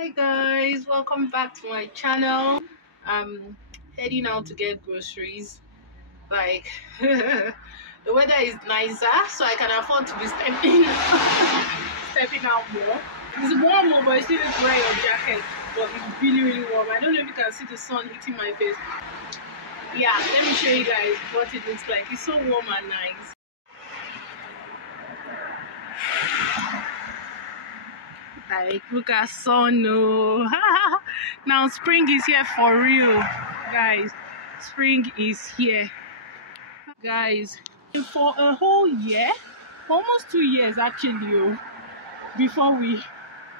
Hi guys, welcome back to my channel. I'm heading out to get groceries. Like the weather is nicer, so I can afford to be stepping out more. It's warm, but you still need to wear your jacket. But it's really warm. I don't know if you can see the sun hitting my face. Yeah, let me show you guys what it looks like. It's so warm and nice. Like, look at sun. No. Now spring is here for real, guys. Spring is here, guys. For a whole year, almost 2 years actually, before we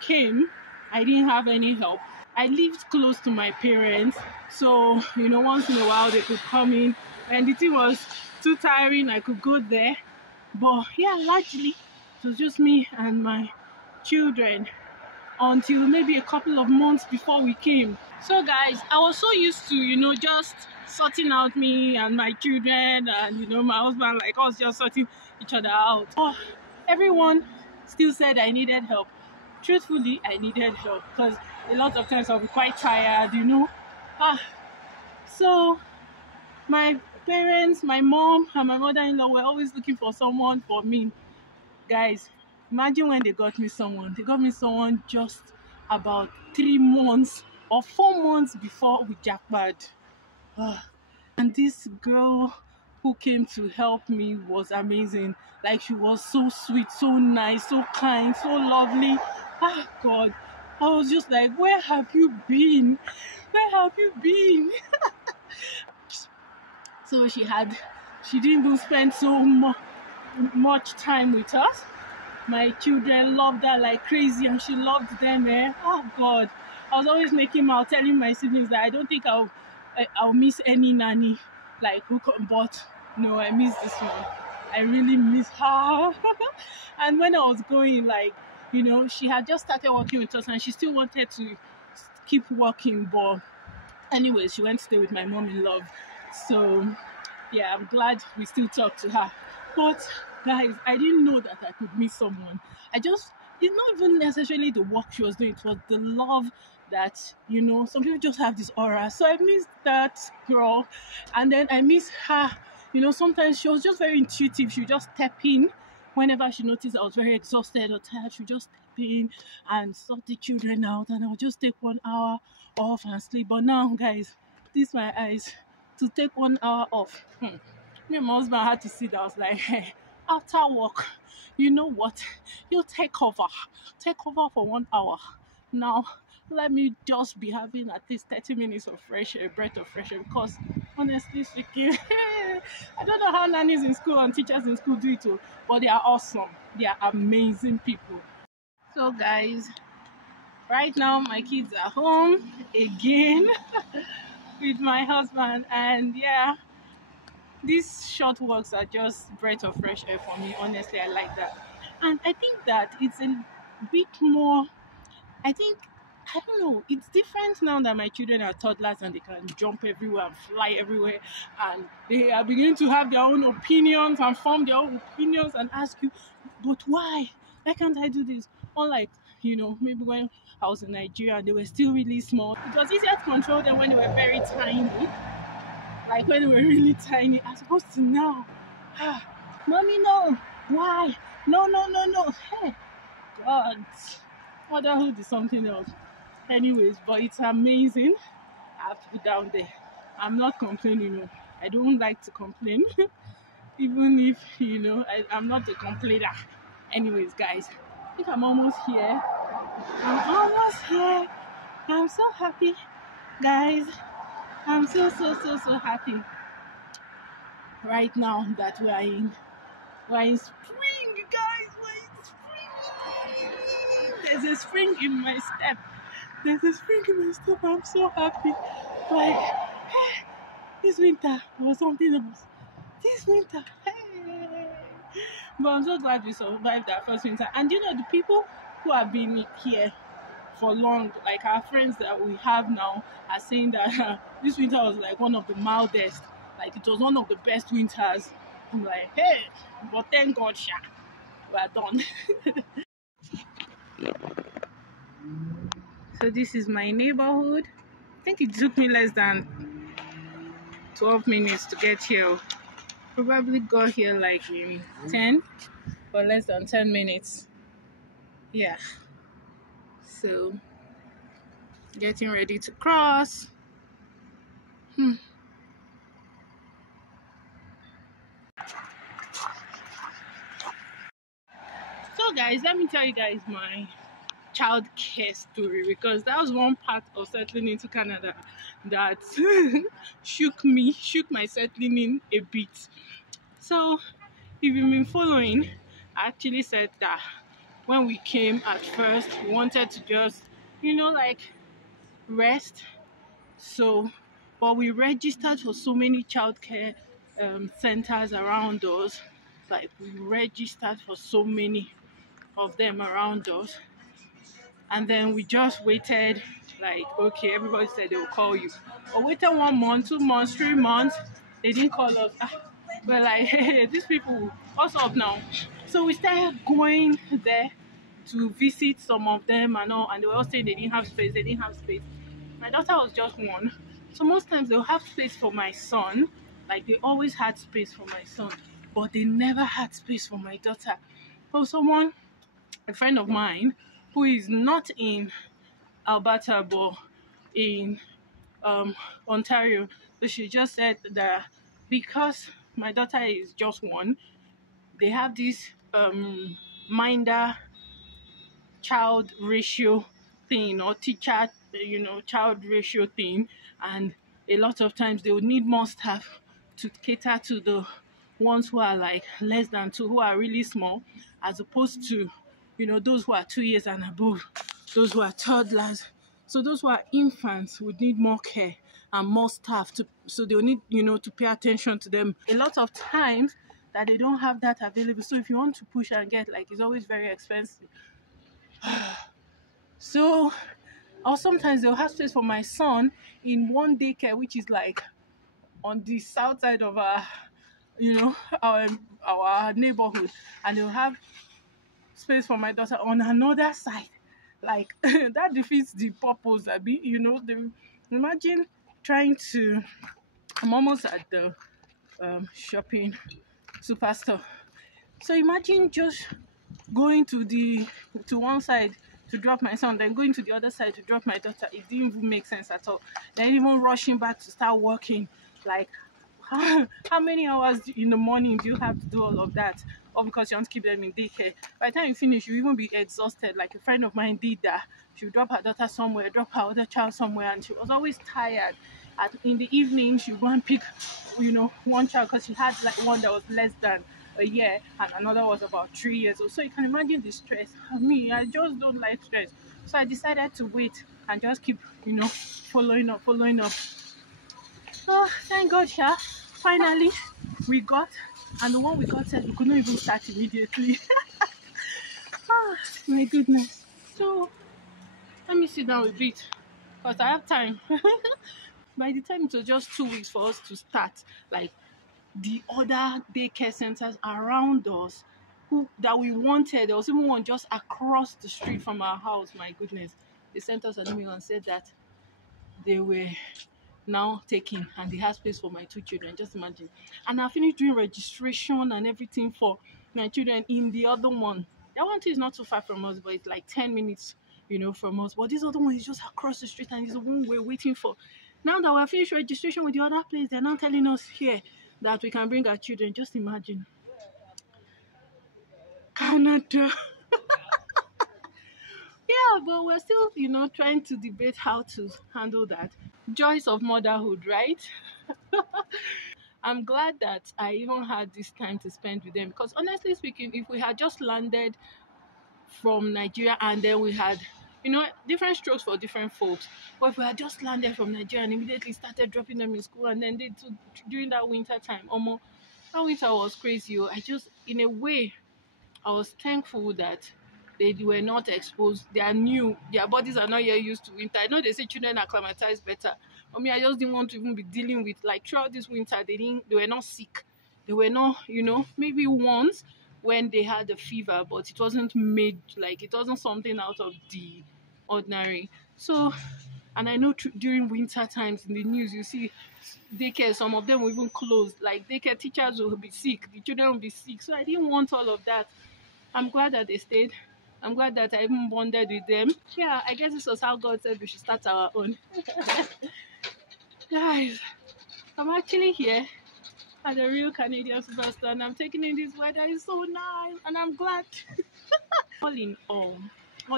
came, I didn't have any help. I lived close to my parents, so once in a while they could come in. And the thing was too tiring, I could go there. But yeah, largely it was just me and my children until maybe a couple of months before we came. So guys, I was so used to just sorting out me and my children and my husband, like us just sorting each other out. Oh, everyone still said I needed help. Truthfully, I needed help because a lot of times I'll be quite tired. So my parents, my mom and my mother-in-law were always looking for someone for me. Guys, imagine when they got me someone. They got me someone just about 3 months or 4 months before we Jakpa. And this girl who came to help me was amazing. Like, she was so sweet, so nice, so kind, so lovely. God, I was just like, where have you been? Where have you been? So she didn't even spend so much time with us. My children loved her like crazy and she loved them. Oh God, I was always making mouth telling my siblings that I don't think I'll miss any nanny like who come, but no, I miss this one. I really miss her. And when I was going, like, she had just started working with us and she still wanted to keep working, but anyways, she went to stay with my mom-in-law. So yeah, I'm glad we still talk to her. But guys, I didn't know that I could miss someone. It's not even necessarily the work she was doing, it was the love that, some people just have this aura. So I missed that girl, and then I miss her. Sometimes she was just very intuitive. She would just step in whenever she noticed I was very exhausted or tired. She would just step in and sort the children out, and I would just take 1 hour off and sleep. But now, guys, these my eyes. To take 1 hour off, me and my husband had to sit down. I was like, hey, after work, you know what? You take over for 1 hour. Now, let me just be having at least 30 minutes of fresh air, breath of fresh air, because honestly speaking, I don't know how nannies in school and teachers in school do it too, but they are awesome. They are amazing people. So guys, right now my kids are home again with my husband, and yeah, these short walks are just breath of fresh air for me. Honestly, I like that. And I think that it's a bit more, I don't know, it's different now that my children are toddlers and they can jump everywhere and fly everywhere, and they are beginning to have their own opinions and form their own opinions and ask you, but why can't I do this? Unlike, maybe when I was in Nigeria and they were still really small, it was easier to control them when they were very tiny. Like when they were really tiny, as opposed to now. Mommy, no. Why? No. Hey, God. Motherhood is something else. Anyways, but it's amazing. I have to be down there. I'm not complaining. I don't like to complain. Even if, I'm not a complainer. Anyways, guys, I think I'm almost here. I'm so happy, guys. I'm so happy right now that we're in spring, guys. We're in spring. There's a spring in my step. I'm so happy. Like, this winter was something else. This winter, hey. But I'm so glad we survived that first winter. And the people who have been here for long, like our friends that we have now, are saying that this winter was like one of the mildest. Like, it was one of the best winters. I'm like, hey, but thank God, we're done. So this is my neighborhood. I think it took me less than 12 minutes to get here. Probably got here like in 10 or less than 10 minutes. Yeah. So getting ready to cross. So guys, let me tell you guys my child care story, because that was one part of settling into Canada that shook my settling in a bit. So if you've been following, I actually said that when we came at first, we wanted to just, like rest. So, but we registered for so many childcare centers around us. Like we registered for so many of them around us, and then we just waited. Like, okay, everybody said they will call you. I waited 1 month, 2 months, 3 months. They didn't call us. We're like, hey, these people, what's up now? So we started going there to visit some of them and all, and they were all saying they didn't have space. They didn't have space. My daughter was just one, so most times they'll have space for my son. Like they always had space for my son, but they never had space for my daughter. So a friend of mine, who is not in Alberta but in Ontario, so she just said that because my daughter is just one, they have this minder child ratio thing, or teacher child ratio thing, and a lot of times they would need more staff to cater to the ones who are like less than 2, who are really small, as opposed to those who are 2 years and above, those who are toddlers. So those who are infants would need more care and more staff so they'll need to pay attention to them. A lot of times that they don't have that available, so if you want to push and get, like, it's always very expensive. So, or sometimes they'll have space for my son in one daycare, which is like on the south side of our neighborhood, and they'll have space for my daughter on another side. Like that defeats the purpose. Imagine trying to. I'm almost at the shopping superstore. So imagine just going to one side to drop my son, then going to the other side to drop my daughter. It didn't even make sense at all. Then even rushing back to start working. Like, how many hours in the morning do you have to do all of that? Or because you want to keep them in daycare. By the time you finish, you even be exhausted. Like a friend of mine did that. She would drop her daughter somewhere, drop her other child somewhere, and she was always tired. In the evening, she would go and pick, one child, because she had like one that was less than a year and another was about 3 years old. So you can imagine the stress. I just don't like stress. So I decided to wait and just keep, following up. Oh, thank God, Sha. Finally, we got, and the one we got said we couldn't even start immediately. Oh, my goodness. So, let me sit down a bit, because I have time. By the time it was just 2 weeks for us to start, like, the other daycare centers around us that we wanted, there was even one just across the street from our house. My goodness, they sent us an email and said that they were now taking, and they had space for my 2 children. Just imagine. And I finished doing registration and everything for my children in the other one. That one too is not too far from us, but it's like 10 minutes from us. But this other one is just across the street, and it's the one we're waiting for. Now that we're finished registration with the other place, they're now telling us here that we can bring our children. Just imagine. Canada. Yeah, but we're still, trying to debate how to handle that. Joys of motherhood, right? I'm glad that I even had this time to spend with them, because honestly speaking, if we had just landed from Nigeria and then we had, different strokes for different folks, but if we had just landed from Nigeria and immediately started dropping them in school, and then during that winter time, that winter was crazy. In a way, I was thankful that they were not exposed. They are new. Their bodies are not yet used to winter. I know they say children acclimatize better. I just didn't want to even be dealing with, like, throughout this winter, they were not sick. They were not, maybe once when they had a fever, but it wasn't something out of the ordinary. So, and I know during winter times in the news, you see daycare, some of them will even close. Like daycare teachers will be sick, the children will be sick. So I didn't want all of that. I'm glad that they stayed. I'm glad that I even bonded with them. Yeah, I guess this was how God said we should start our own. Guys, I'm actually here at the real Canadian superstar and I'm taking in this weather. It's so nice and I'm glad. all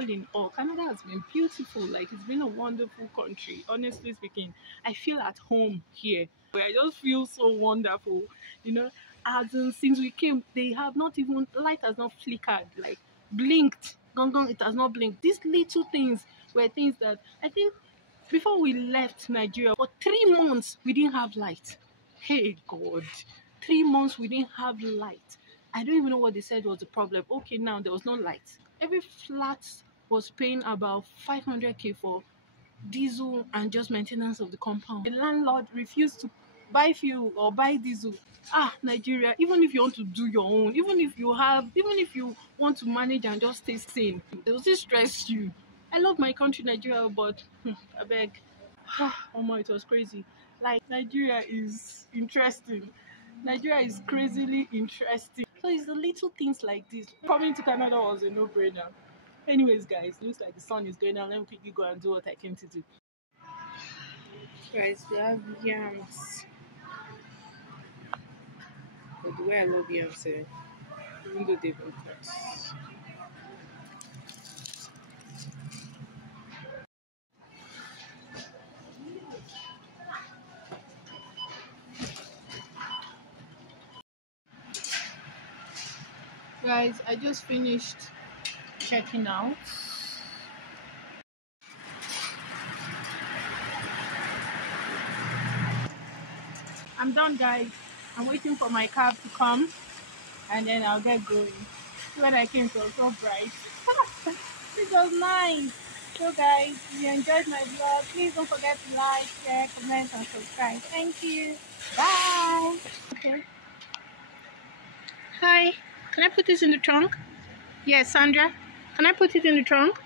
in all, Canada has been beautiful. Like it's been a wonderful country. Honestly speaking, I feel at home here. I just feel so wonderful. You know, as in, since we came, they have not even light has not flickered, like blinked. Gone, gone. It has not blinked. These little things were things that I think before we left Nigeria for 3 months we didn't have light. Hey God, 3 months we didn't have light. I don't even know what they said was the problem. Okay, now there was no light. Every flat was paying about 500k for diesel and just maintenance of the compound. The landlord refused to buy fuel or buy diesel. Nigeria, even if you want to do your own, even if you want to manage and just stay sane, they will still stress you. I love my country, Nigeria, but I beg. Oh my, it was crazy. Like Nigeria is interesting. Nigeria is crazily interesting. So it's the little things like this. Coming to Canada was a no-brainer. Anyways, guys, looks like the sun is going down. Let me quickly go and do what I came to do. Guys, we have yams. But the way I love yams, even though they've been cut. Guys, I just finished checking out. I'm done, guys. I'm waiting for my cab to come and then I'll get going. When I came, it was so bright. It was nice. So guys, if you enjoyed my vlog, please don't forget to like, share, comment and subscribe. Thank you. Bye. Okay. Hi. Can I put this in the trunk? Yes, Sandra. Can I put it in the trunk?